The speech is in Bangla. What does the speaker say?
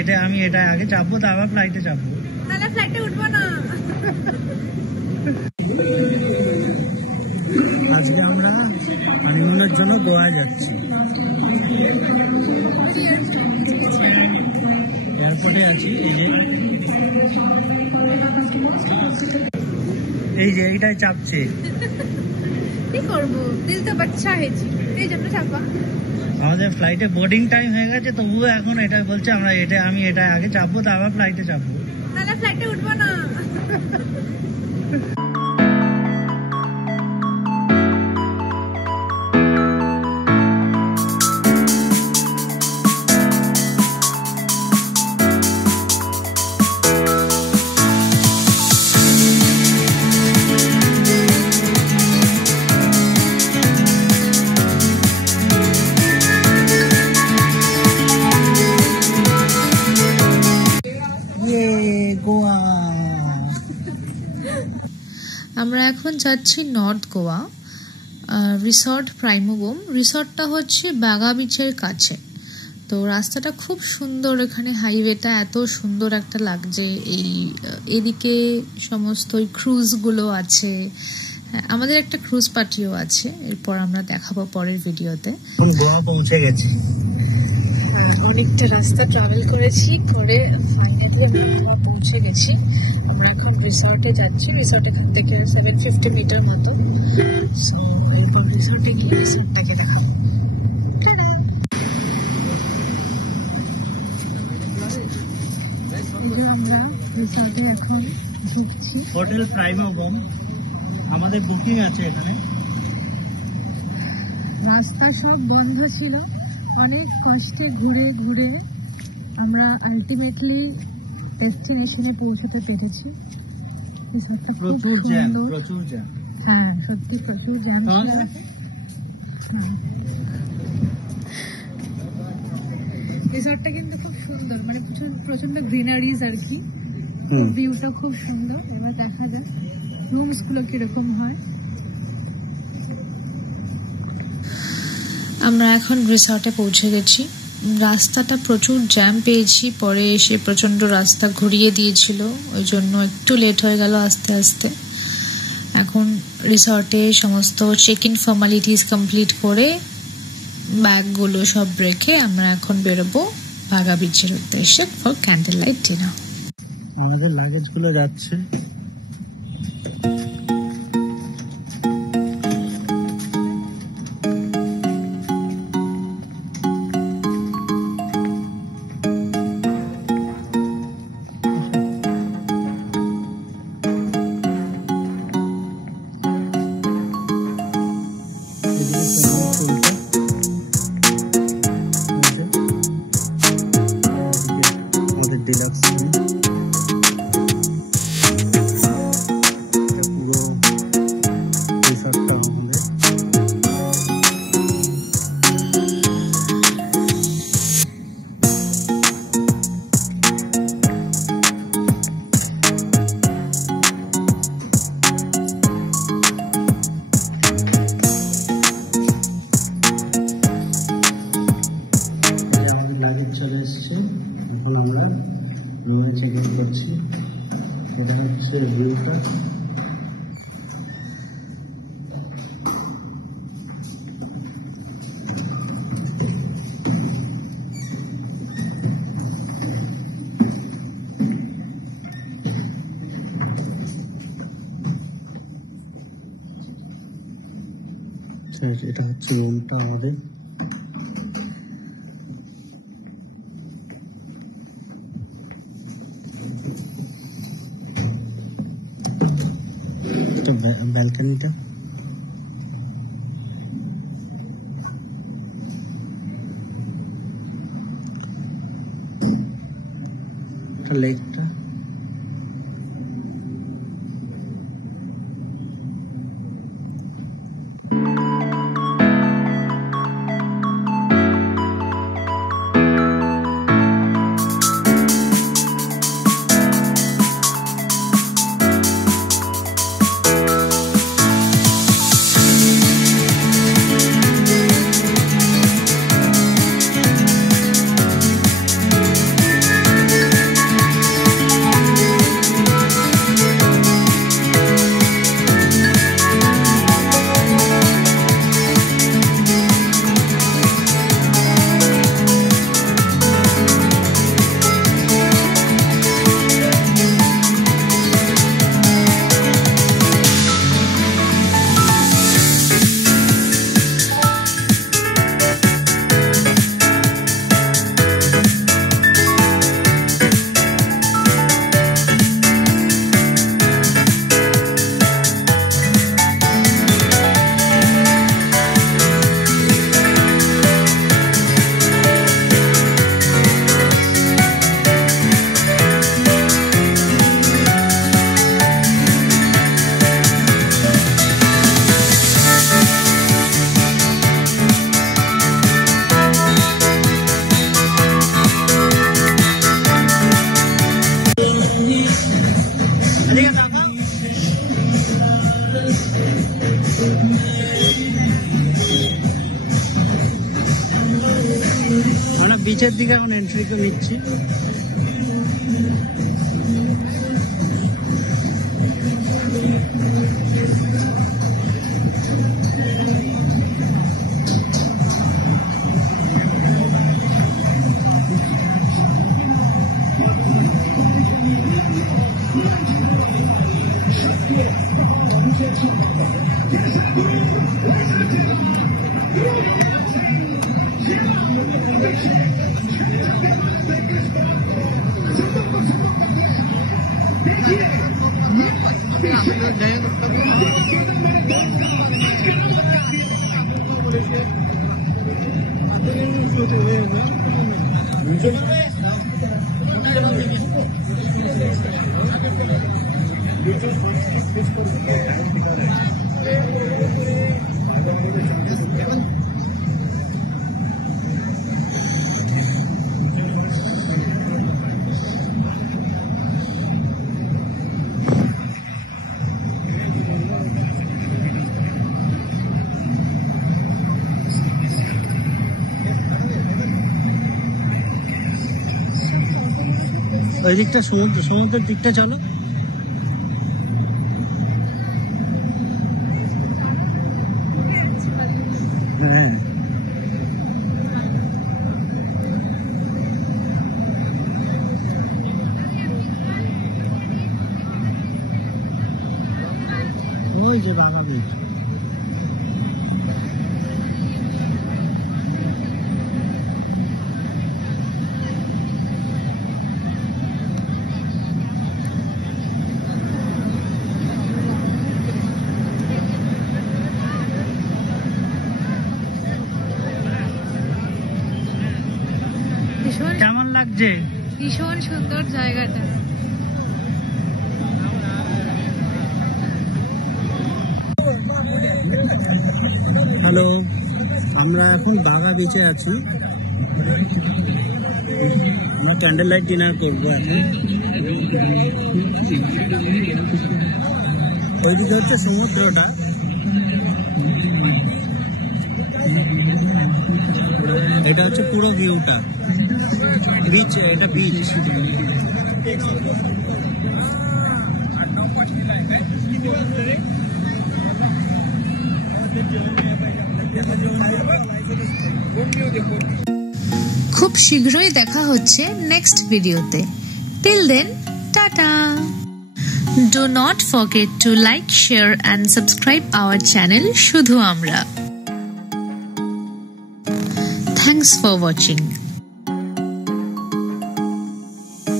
এটা আমি এটা আগে চাপবো, তারপর ফ্লাইটে চাপবো। তাহলে ফ্লাইটে উঠবো না। আজকে আমরা হানিমুনের জন্য গোয়া যাচ্ছি। এয়ারপোর্টে আছি। এই যে এইটাই চাপছে। কি করবো, দিল তো বাচ্চা হয়েছে, এই জন্য চাপা। আমাদের ফ্লাইটে বোর্ডিং টাইম হয়ে গেছে, তবুও এখন এটা বলছে আমরা আমি এটা আগে চাপবো, তারপর ফ্লাইটে চাপবো। তাহলে ফ্লাইটে উঠবো না। আমরা এখন যাচ্ছি নর্থ গোয়া, রিসর্ট প্রাইমোবোম। রিসর্টটা হচ্ছে বাগা বিচের কাছে। তো রাস্তাটা খুব সুন্দর, এখানে হাইওয়েটা এত সুন্দর একটা লাগছে। এদিকে সমস্ত ক্রুজগুলো আছে, আমাদের একটা ক্রুজ পার্টিও আছে, এরপর আমরা দেখাবো পরের ভিডিওতে। গোয়া পৌঁছে গেছি, অনেকটা রাস্তা ট্রাভেল করেছি, করে ফাইনালি আমরা পৌঁছে গেছি। আমরা এখন রিসর্টে যাচ্ছি। রিসর্ট এখান থেকে 750 মিটার মতো। সো এরপর রিসর্টে গিয়ে রিসর্টটাকে দেখাবো। আমরা রিসর্টে এখন ঢুকছি। হোটেল প্রাইমোবোম আমাদের বুকিং আছে এখানে। রাস্তা সব বন্ধ ছিল, অনেক কষ্টে ঘুরে ঘুরে আমরা আলটিমেটলি ডেস্টিনেশনে পৌঁছতে পেরেছি। প্রচুর জ্যাম। হ্যাঁ, সত্যি প্রচুর জ্যাম ছিল। রিসর্টটা কিন্তু খুব সুন্দর, মানে প্রচন্ড গ্রিনারিজ আর কি, ভিউটা খুব সুন্দর। এবার দেখা যাক রুমস গুলো কিরকম হয়। আমরা এখন রিসর্টে পৌঁছে গেছি। রাস্তাটা প্রচুর জ্যাম পেয়েছি, পরে এসে প্রচন্ড রাস্তা ঘুরিয়ে দিয়েছিল, ওই জন্য একটু লেট হয়ে গেল আস্তে আস্তে। এখন রিসর্টে সমস্ত চেক ইন ফর্মালিটিস কমপ্লিট করে ব্যাগগুলো সব রেখে আমরা এখন বেরোবো বাগা বিচের উদ্দেশ্যে ফর ক্যান্ডেল লাইট ডিনার। আমাদের লাগেজ গুলো যাচ্ছে। এটা হচ্ছে রুমটা আমাদের। ব্যালকনিটা লেকটা বিচের দিকে এখন এন্ট্রি করে নিচ্ছি। ওই দিকটা সমুদ্রের দিকটা চলো। হ্যাঁ ওই যে বাঘা বিচ। কেমন লাগছে? ভীষণ সুন্দর জায়গাটা। হ্যালো, আমরা এখন বাঘা বিচে আছি। আমরা ক্যান্ডেল লাইট ডিনার করবো এখন। ওইদিকে হচ্ছে সমুদ্রটা, এটা হচ্ছে পুরো ভিউটা। বিচ, এটা বিচ। খুব শীঘ্রই দেখা হচ্ছে নেক্সট ভিডিওতে। Till then, tata. Do not forget to like, share and subscribe our channel শুধু আমরা। Thanks for watching.